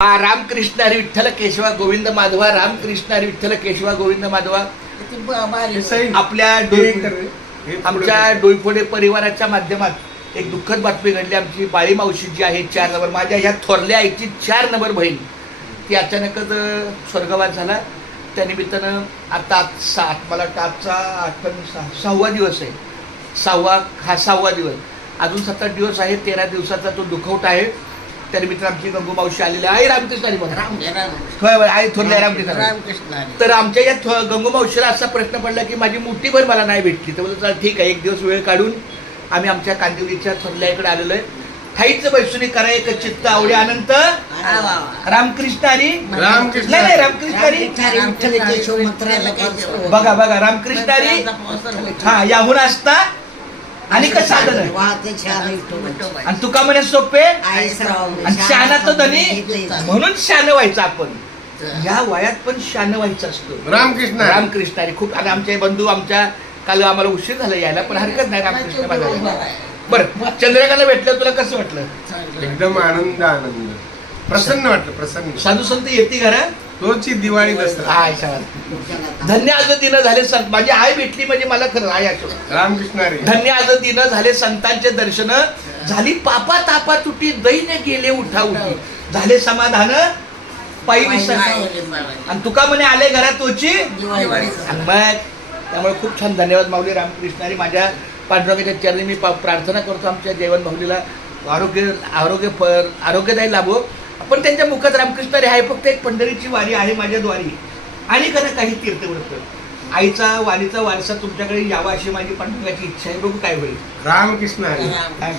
रामकृष्ण हरी विठ्ठल केशवा गोविंद माधवा, रामकृष्ण हरी विठ्ठल केशवा गोविंद माधवा. आपल्या आमच्या डोईफोडे परिवाराच्या माध्यमात एक दुःखद बातमी घडली. आमची बाळी मावशी जी आहे 4 नंबर, माझ्या ह्या थोरल्या आईची 4 नंबर बहीण, ती अचानकच स्वर्गवास झाला. त्यानिमित्तानं आता मला आजचा 6वा दिवस आहे. 6वा दिवस, अजून 7-8 दिवस आहे. 13 दिवसाचा तो दुखवट आहे. त्यानिमित्त आमची गंगू मावशी आलेली आहे. रामकृष्ण आई थोरल्या रामकृष्ण. तर आमच्या या गंगू मावशीला असा प्रश्न पडला की माझी मोठी बहीण मला नाही भेटली. तर बोलतो ठीक आहे, एक दिवस वेळ काढून आम्ही आमच्या कांदिवलीच्या थोरल्याकडे आलेलो आहे. ठाईच बैसुनी करा एक चित्त आवडे अनंत रामकृष्ण हरी. रामकृष्ण नाही, रामकृष्ण हरी. बघा रामकृष्ण हरी. हा, याहून असता आणि कसं साधन आणि तुका म्हणे सोपे आणि शहाणा तो धनी, म्हणून शहाणं व्हायचं. आपण या वयात पण शहाणं व्हायचं असतं. रामकृष्ण हरी. खूप आमचे बंधू, आमच्या काल आम्हाला उशीर झाला यायला, पण हरकत नाही. रामकृष्ण माझा. बरं, चंद्रकांत भेटलं, तुला कसं वाटलं? एकदम आनंद प्रसन्न वाटलं. प्रसन्न. साधू संत येते घरा रोजची दिवाळी धन्य आज दिन झाले संत. माझी आई भेटली म्हणजे मला खरं आहे. रामकृष्ण हरी. धन्य आज दिन झाले संतांचे दर्शन, झाली पापा तापा तुटी, दैन्य गेले उठा उठी, झाले समाधान पायी विसर. आणि तुका म्हणे आले घरात तोची मग. त्यामुळे खूप छान. धन्यवाद माऊली. रामकृष्ण हरी. माझ्या पांडुरंगाच्या चरणी मी प्रार्थना करतो आमच्या जयवंत माऊलीला आरोग्यदायी लाभो. पण त्यांच्या मुखात रामकृष्ण हरी आहे. फक्त एक पंढरीची वारी आहे माझ्या द्वारी, आणि काही तीर्थव्रत. आईचा वारीचा वारसा तुमच्याकडे यावा अशी माझी पांडुरंगाची इच्छा आहे. बघू काय होईल. रामकृष्ण हरी. काय